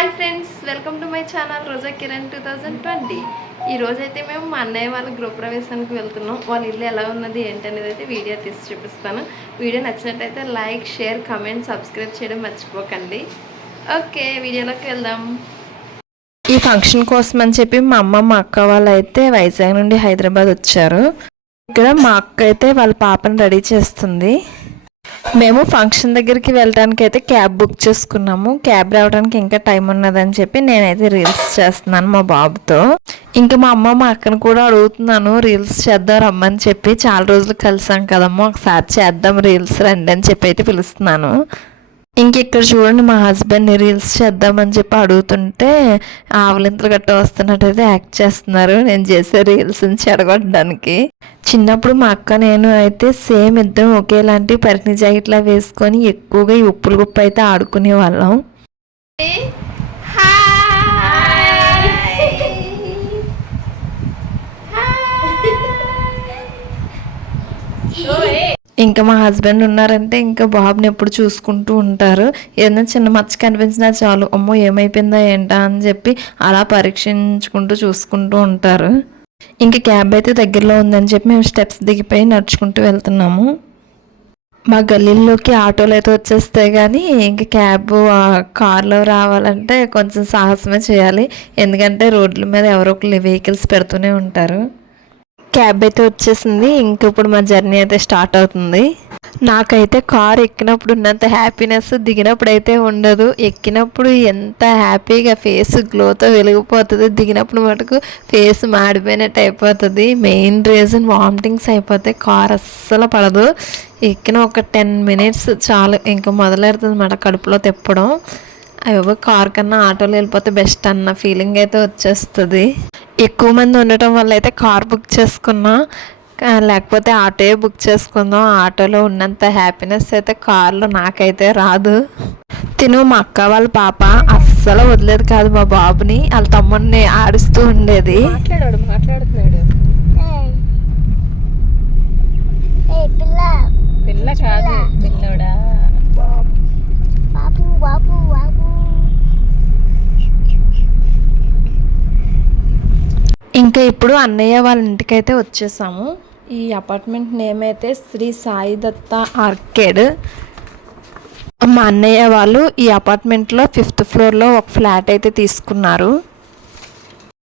Hi friends, welcome to my channel Roja Kiran 2020. ఈ రోజైతే మేము మా అన్నయ్య వాళ్ళ గృహప్రవేశానికి వెళ్తున్నాం. వాళ్ళ ఇల్లు ఎలా ఉన్నది ఏంటనేది అయితే వీడియో తీసి చూపిస్తాను. వీడియో నచ్చినట్టయితే లైక్, షేర్, కమెంట్, సబ్స్క్రైబ్ చేయడం మర్చిపోకండి. ఓకే, వీడియోలోకి వెళ్దాం. ఈ ఫంక్షన్ కోసం అని చెప్పి మా అమ్మ మా అక్క వాళ్ళు అయితే వైజాగ్ నుండి హైదరాబాద్ వచ్చారు. ఇక్కడ మా అక్క అయితే వాళ్ళ పాపను రెడీ చేస్తుంది. మేము ఫంక్షన్ దగ్గరికి వెళ్ళడానికి అయితే క్యాబ్ బుక్ చేసుకున్నాము. క్యాబ్ రావడానికి ఇంకా టైం ఉన్నదని చెప్పి నేనైతే రీల్స్ చేస్తున్నాను మా బాబుతో. ఇంకా మా అమ్మ మా అక్కను కూడా అడుగుతున్నాను రీల్స్ చేద్దాం రమ్మని చెప్పి. చాలా రోజులు కలిసాం కదమ్మా, ఒకసారి చేద్దాం రీల్స్ రండి అని చెప్పి అయితే పిలుస్తున్నాను. ఇంక ఇక్కడ చూడండి, మా హస్బెండ్ని రీల్స్ చేద్దామని చెప్పి అడుగుతుంటే ఆవలింతలు గట్ట వస్తున్నట్టయితే యాక్ట్ చేస్తున్నారు నేను చేసే రీల్స్ని చెడగొట్టడానికి. చిన్నప్పుడు మా అక్క నేను అయితే సేమ్ ఇద్దరం ఒకేలాంటి పరిణి జాకెట్లా వేసుకొని ఎక్కువగా ఈ ఉప్పులు గుప్ప అయితే ఆడుకునే వాళ్ళం. ఇంకా మా హస్బెండ్ ఉన్నారంటే ఇంకా బాబుని ఎప్పుడు చూసుకుంటూ ఉంటారు. ఏదైనా చిన్న మచ్చ కనిపించినా చాలు, అమ్మో ఏమైపోయిందా ఏంటా అని చెప్పి అలా పరీక్షించుకుంటూ చూసుకుంటూ ఉంటారు. ఇంకా క్యాబ్ అయితే దగ్గరలో ఉందని చెప్పి మేము స్టెప్స్ దిగిపోయి నడుచుకుంటూ వెళ్తున్నాము. మా గల్లీల్లోకి ఆటోలు అయితే వచ్చేస్తాయి, కానీ ఇంకా క్యాబ్ కార్లో రావాలంటే కొంచెం సాహసమే చేయాలి. ఎందుకంటే రోడ్ల మీద ఎవరో ఒకరు వెహికల్స్ పెడుతూనే ఉంటారు. క్యాబ్ అయితే వచ్చేసింది. ఇంక ఇప్పుడు మా జర్నీ అయితే స్టార్ట్ అవుతుంది. నాకైతే కార్ ఎక్కినప్పుడు ఉన్నంత హ్యాపీనెస్ దిగినప్పుడు అయితే ఉండదు. ఎక్కినప్పుడు ఎంత హ్యాపీగా ఫేస్ గ్లోతో వెలిగిపోతుంది, దిగినప్పుడు మటుకు ఫేస్ మాడిపోయినట్టు అయిపోతుంది. మెయిన్ రీజన్ వామిటింగ్స్ అయిపోతాయి. కార్ అస్సలు పడదు. ఎక్కిన ఒక 10 minutes చాలు, ఇంకా మొదలెడుతుంది అన్నమాట కడుపులో తిప్పడం. అవి కార్ కన్నా ఆటోలో వెళ్ళిపోతే బెస్ట్ అన్న ఫీలింగ్ అయితే వచ్చేస్తుంది. ఎక్కువ మంది ఉండటం వల్ల అయితే కార్ బుక్ చేసుకున్నా, లేకపోతే ఆటోయే బుక్ చేసుకుందాం. ఆటోలో ఉన్నంత హ్యాపీనెస్ అయితే కార్లో నాకైతే రాదు. తిను మా అక్క వాళ్ళ పాప అస్సలు వదిలేదు కాదు మా బాబుని, వాళ్ళ తమ్ముడిని ఆడిస్తూ ఉండేది. ఇంకా ఇప్పుడు అన్నయ్య వాళ్ళ ఇంటికైతే వచ్చేసాము. ఈ అపార్ట్మెంట్ నేమ్ అయితే శ్రీ సాయి దత్త ఆర్కేడ్. మా అన్నయ్య వాళ్ళు ఈ అపార్ట్మెంట్లో 5th floorలో ఒక ఫ్లాట్ అయితే తీసుకున్నారు.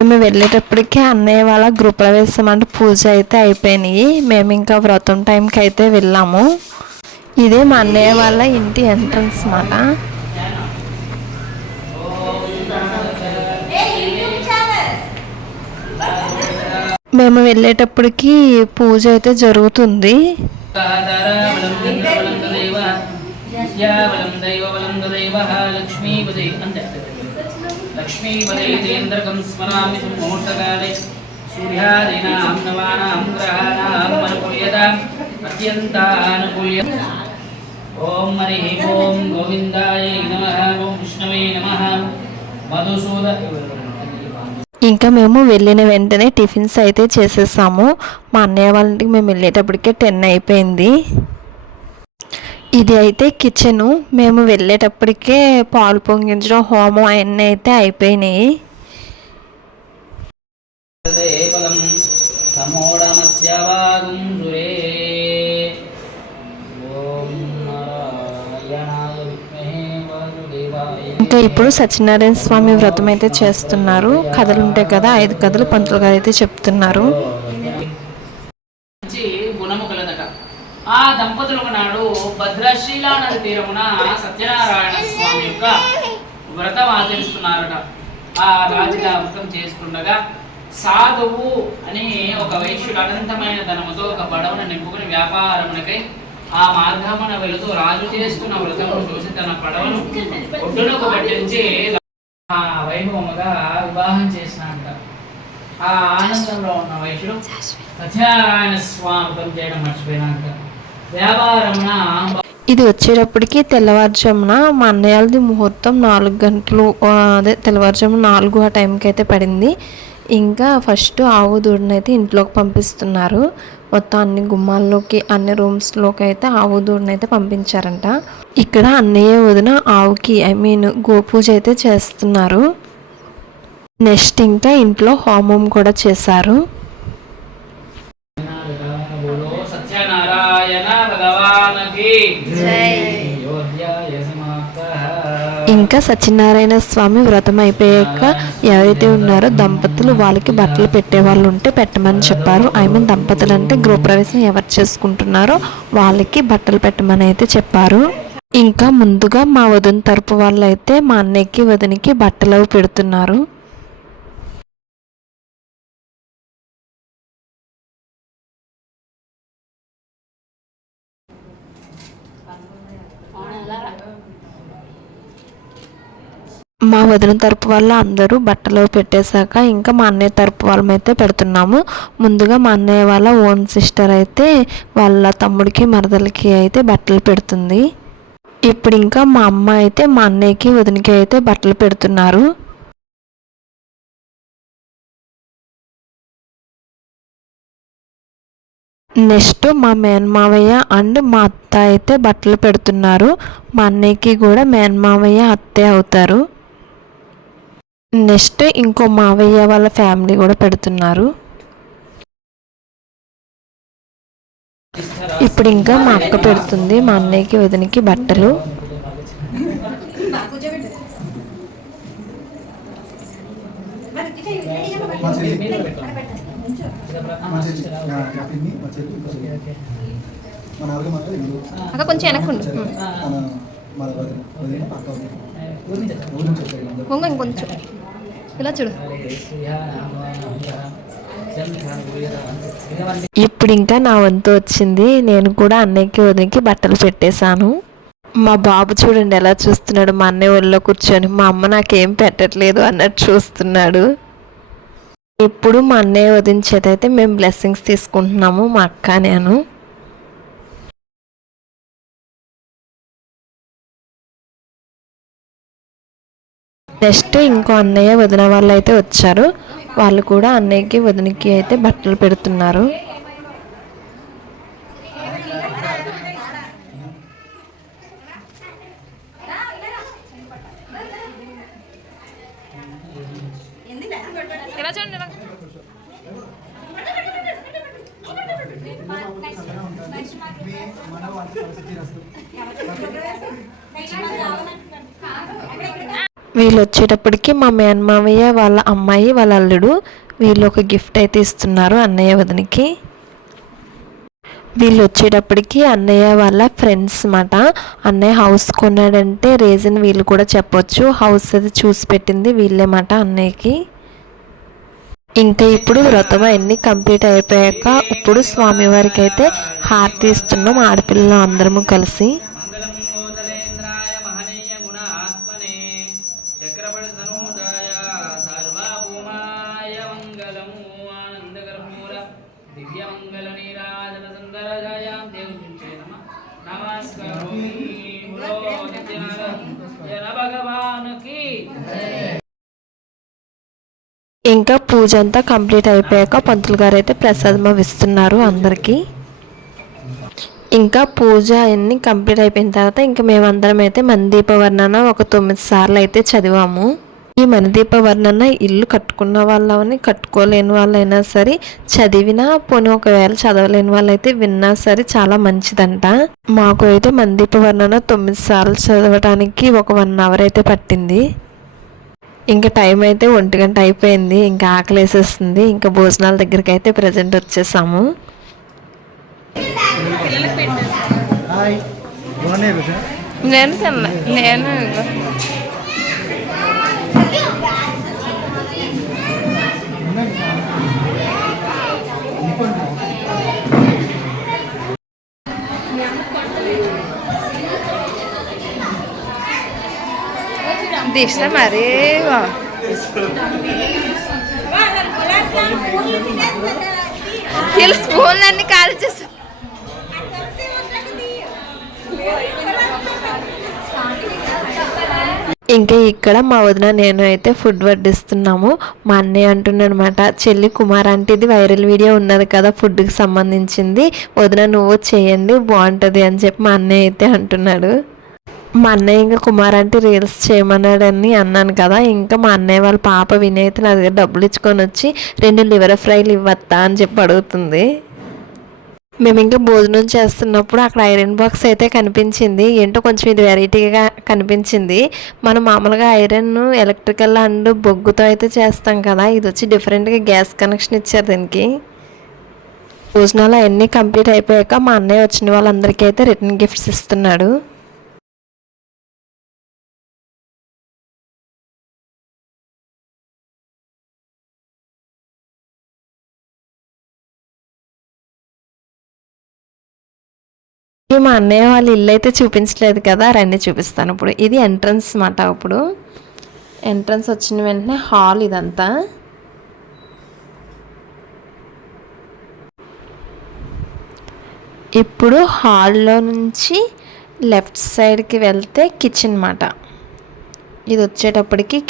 మేము వెళ్ళేటప్పటికే అన్నయ్య వాళ్ళ గృహప్రవేశం అంటే పూజ అయితే అయిపోయినాయి. మేము ఇంకా వ్రతం టైంకి అయితే వెళ్ళాము. ఇదే మా అన్నయ్య వాళ్ళ ఇంటి ఎంట్రన్స్ మాట. మేము వెళ్ళేటప్పటికి పూజ అయితే జరుగుతుంది. ఓం హరి ఓం గోవిందాయ నమః, ఓం విష్ణవే నమః. ఇంకా మేము వెళ్ళిన వెంటనే టిఫిన్స్ అయితే చేసేసాము. మా అన్నయ్య వాళ్ళ ఇంటికి మేము వెళ్ళేటప్పటికే 10 అయిపోయింది. ఇది అయితే కిచెను. మేము వెళ్ళేటప్పటికే పాలు పొంగించడం, హోమం అవన్నీ అయితే అయిపోయినాయి. ఇంకా ఇప్పుడు సత్యనారాయణ స్వామి వ్రతం అయితే చేస్తున్నారు. కథలు ఉంటాయి కదా, 5 కథలు పంతులు గారు అయితే చెప్తున్నారు. గుణము కలదట. ఆ దంపతులకు నాడు భద్రశీలా నది తీరమున సత్యనారాయణ స్వామి యొక్క వ్రతం ఆచరిస్తున్నారట. ఆ రాజుగా వ్రతం చేసుకుండగా సాధువు అని ఒక వైశ్యుడు అనంతమైన ధనముతో ఒక బడవను నింపుకుని వ్యాపారమునకై ఆ మార్గమున వెళుతూ రాజు చేస్తున్న వ్రతమును చూసి తన పడవను ఒడ్డునకు పట్టించి వైభవముగా వివాహం చేసినాక ఆ ఆనందంలో ఉన్న వైశ్యుడు సత్యనారాయణ స్వామి వ్రతం చేయడం మర్చిపోయినాక వ్యాపారమున ఇది వచ్చేటప్పటికి తెల్లవారుజామున మా అన్నయ్యది ముహూర్తం 4 గంటలు, అదే తెల్లవారుజామున 4 ఆ టైంకి అయితే పడింది. ఇంకా ఫస్ట్ ఆవు దూడనైతే ఇంట్లోకి పంపిస్తున్నారు. మొత్తం అన్ని గుమ్మాల్లోకి అన్ని రూమ్స్లోకి అయితే ఆవు దూడని అయితే పంపించారంట. ఇక్కడ అన్నయ్య వదిన ఆవుకి గోపూజ అయితే చేస్తున్నారు. నెక్స్ట్ ఇంకా ఇంట్లో హోమం కూడా చేశారు. ఇంకా సత్యనారాయణ స్వామి వ్రతం అయిపోయాక ఎవరైతే ఉన్నారో దంపతులు వాళ్ళకి బట్టలు పెట్టే వాళ్ళు ఉంటే పెట్టమని చెప్పారు. దంపతులు అంటే గృహప్రవేశం ఎవరు చేసుకుంటున్నారో వాళ్ళకి బట్టలు పెట్టమని అయితే చెప్పారు. ఇంకా ముందుగా మా వదిన తరపు వాళ్ళు అయితే మా అన్నయ్యకి వదినకి బట్టలు అవి పెడుతున్నారు. మా వదిన తరపు వాళ్ళు అందరూ బట్టలు పెట్టేశాక ఇంకా మా అన్నయ్య తరపు వాళ్ళమైతే పెడుతున్నాము. ముందుగా మా అన్నయ్య వాళ్ళ ఓన్ సిస్టర్ అయితే వాళ్ళ తమ్ముడికి మరదలకి అయితే బట్టలు పెడుతుంది. ఇప్పుడు ఇంకా మా అమ్మ అయితే మా అన్నయ్యకి వదినకి అయితే బట్టలు పెడుతున్నారు. నెక్స్ట్ మా మేనమావయ్య అండ్ మా అత్త అయితే బట్టలు పెడుతున్నారు. మా అన్నయ్యకి కూడా మేనమావయ్య అత్తే అవుతారు. నెక్స్ట్ ఇంకో మావయ్య వాళ్ళ ఫ్యామిలీ కూడా పెడుతున్నారు. ఇప్పుడు ఇంకా మా అక్క పెడుతుంది మా అన్నయ్యకి వదినకి బట్టలు. అక్క కొంచెం వెనక్కుండు ఇంకొంచెం ఇలా చూడు. ఇప్పుడు ఇంకా నా వంతు వచ్చింది. నేను కూడా అన్నయ్యకి వదినకి బట్టలు పెట్టేశాను. మా బాబు చూడండి ఎలా చూస్తున్నాడు. మా అన్నయ్య ఒళ్ళో కూర్చొని మా అమ్మ నాకేం పెట్టట్లేదు అన్నట్టు చూస్తున్నాడు. ఇప్పుడు మా అన్నయ్య వదిన చేత అయితే మేము బ్లెస్సింగ్స్ తీసుకుంటున్నాము మా అక్క నేను. నెక్స్ట్ ఇంకో అన్నయ్య వదిన వాళ్ళు అయితే వచ్చారు. వాళ్ళు కూడా అన్నయ్యకి వదినకి అయితే బట్టలు పెడుతున్నారు. వీళ్ళు వచ్చేటప్పటికి మా మేనమావయ్య వాళ్ళ అమ్మాయి వాళ్ళ అల్లుడు వీళ్ళు ఒక గిఫ్ట్ అయితే ఇస్తున్నారు అన్నయ్య వదినకి. వీళ్ళు వచ్చేటప్పటికి అన్నయ్య వాళ్ళ ఫ్రెండ్స్ మాట. అన్నయ్య హౌస్ కొన్నాడంటే రీజన్ వీళ్ళు కూడా చెప్పొచ్చు. హౌస్ అది చూసి పెట్టింది వీళ్ళే మాట అన్నయ్యకి. ఇంకా ఇప్పుడు వ్రతం అన్నీ కంప్లీట్ అయిపోయాక ఇప్పుడు స్వామివారికి అయితే హారతి ఇస్తున్నాం ఆడపిల్లలు అందరము కలిసి. ఇంకా పూజ అంతా కంప్లీట్ అయిపోయాక పంతులు గారు అయితే ప్రసాదం ఇస్తున్నారు అందరికీ. ఇంకా పూజ అన్నీ కంప్లీట్ అయిపోయిన తర్వాత ఇంకా మేమందరం అయితే మణిదీప వర్ణన ఒక 9 సార్లు అయితే చదివాము. ఈ మణిదీప వర్ణన ఇల్లు కట్టుకున్న వాళ్ళని కట్టుకోలేని వాళ్ళైనా సరే చదివినా పోనీ ఒకవేళ చదవలేని వాళ్ళైతే విన్నా సరే చాలా మంచిదంట. మాకు అయితే మణిదీప వర్ణన 9 సార్లు చదవడానికి ఒక 1 అవర్ అయితే పట్టింది. ఇంకా టైం అయితే 1 గంట అయిపోయింది. ఇంకా ఆకలి వేసేస్తుంది. ఇంకా భోజనాల దగ్గరికి అయితే ప్రజెంట్ వచ్చేసాము. నేను దిష్ట మరీ స్పూన్లు అన్ని ఖాళీ చేసి ఇంకా ఇక్కడ మా వదిన నేను అయితే ఫుడ్ వడ్డిస్తున్నాము. మా అన్నయ్య అంటున్నాడు అనమాట, చెల్లి కుమార్ అంటే ఇది వైరల్ వీడియో ఉన్నది కదా ఫుడ్కి సంబంధించింది, వదిన నువ్వు చేయండి బాగుంటుంది అని చెప్పి మా అన్నయ్య అయితే అంటున్నాడు. మా అన్నయ్య ఇంకా కుమార్ అంటే రీల్స్ చేయమన్నాడని అన్నాను కదా, ఇంకా మా అన్నయ్య వాళ్ళ పాప వినయ్ అయితే నా దగ్గర డబ్బులు ఇచ్చుకొని వచ్చి 2 లివర్ ఫ్రైలు ఇవ్వత్తా అని చెప్పి అడుగుతుంది. మేము ఇంకా భోజనం చేస్తున్నప్పుడు అక్కడ ఐరన్ బాక్స్ అయితే కనిపించింది. ఏంటో కొంచెం ఇది వెరైటీగా కనిపించింది. మనం మామూలుగా ఐరన్ ఎలక్ట్రికల్ అండ్ బొగ్గుతో అయితే చేస్తాం కదా, ఇది వచ్చి డిఫరెంట్గా గ్యాస్ కనెక్షన్ ఇచ్చారు దీనికి. భోజనాలు అవన్నీ కంప్లీట్ అయిపోయాక మా అన్నయ్య వచ్చిన వాళ్ళందరికీ అయితే రిటర్న్ గిఫ్ట్స్ ఇస్తున్నాడు. మా అన్నయ్య వాళ్ళ ఇల్లు అయితే చూపించలేదు కదా, రండి చూపిస్తాను. ఇప్పుడు ఇది ఎంట్రన్స్ మాట. ఇప్పుడు ఎంట్రన్స్ వచ్చిన వెంటనే హాల్ ఇదంతా. ఇప్పుడు హాల్లో నుంచి లెఫ్ట్ సైడ్కి వెళ్తే కిచెన్ మాట. ఇది వచ్చేటప్పటికి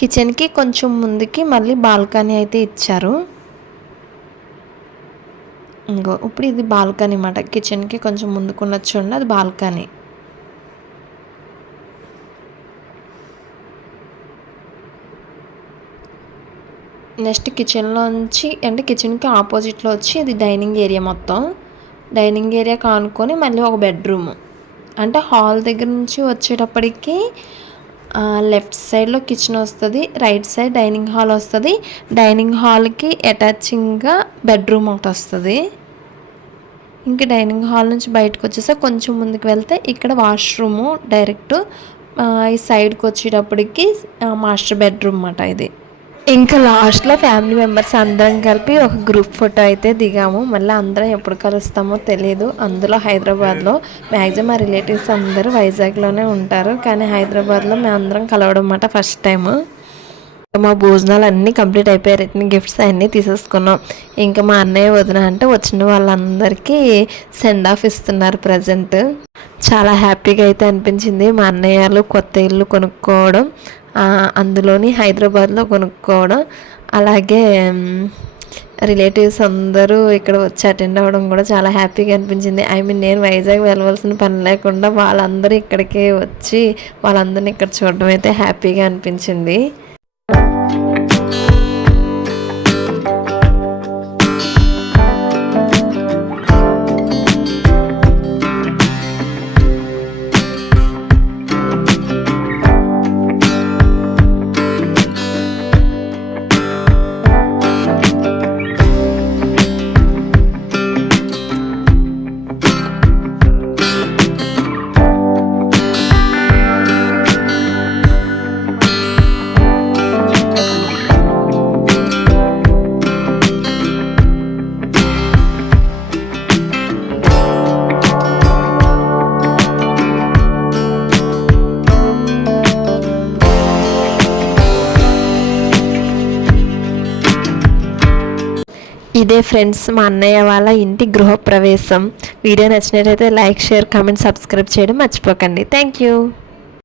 కిచెన్కి కొంచెం ముందుకి మళ్ళీ బాల్కనీ అయితే ఇచ్చారు. ఇంకో ఇప్పుడు ఇది బాల్కనీ అన్నమాట. కిచెన్కి కొంచెం ముందుకున్న చూడండి, అది బాల్కనీ. నెక్స్ట్ కిచెన్లోంచి అంటే కిచెన్కి ఆపోజిట్లో వచ్చి ఇది డైనింగ్ ఏరియా. మొత్తం డైనింగ్ ఏరియా కానుకొని మళ్ళీ ఒక బెడ్రూమ్. అంటే హాల్ దగ్గర నుంచి వచ్చేటప్పటికి లెఫ్ట్ సైడ్లో కిచెన్ వస్తుంది, రైట్ సైడ్ డైనింగ్ హాల్ వస్తుంది. డైనింగ్ హాల్కి అటాచింగ్గా బెడ్రూమ్ ఒకటి వస్తుంది. ఇంకా డైనింగ్ హాల్ నుంచి బయటకు వచ్చేసా కొంచెం ముందుకు వెళ్తే ఇక్కడ వాష్రూము డైరెక్ట్. ఈ సైడ్కి వచ్చేటప్పటికి మాస్టర్ బెడ్రూమ్ అన్నమాట ఇది. ఇంకా లాస్ట్లో ఫ్యామిలీ మెంబర్స్ అందరం కలిపి ఒక గ్రూప్ ఫోటో అయితే దిగాము. మళ్ళీ అందరం ఎప్పుడు కలుస్తామో తెలియదు. అందులో హైదరాబాద్లో మ్యాక్సిమం మా రిలేటివ్స్ అందరూ వైజాగ్లోనే ఉంటారు, కానీ హైదరాబాద్లో మేము అందరం కలవడం అన్నమాట ఫస్ట్ టైము. మా భోజనాలు అన్నీ కంప్లీట్ అయిపోయాయి, రిటర్న్ గిఫ్ట్స్ అన్నీ తీసేసుకున్నాం. ఇంకా మా అన్నయ్య వదిన అంటే వచ్చిన వాళ్ళందరికీ సెండ్ ఆఫ్ ఇస్తున్నారు ప్రజెంట్. చాలా హ్యాపీగా అయితే అనిపించింది. మా అన్నయ్యలు కొత్త ఇల్లు కొనుక్కోవడం, అందులోని హైదరాబాద్లో కొనుక్కోవడం, అలాగే రిలేటివ్స్ అందరూ ఇక్కడ వచ్చి అటెండ్ అవ్వడం కూడా చాలా హ్యాపీగా అనిపించింది. నేను వైజాగ్ వెళ్ళవలసిన పని లేకుండా వాళ్ళందరూ ఇక్కడికే వచ్చి వాళ్ళందరినీ ఇక్కడ చూడడం అయితే హ్యాపీగా అనిపించింది. ఇదే ఫ్రెండ్స్ మా అన్నయ్య వాళ్ళ ఇంటి గృహప్రవేశం. వీడియో నచ్చినట్లయితే లైక్, షేర్, కామెంట్, సబ్స్క్రైబ్ చేయడం మర్చిపోకండి. Thank you.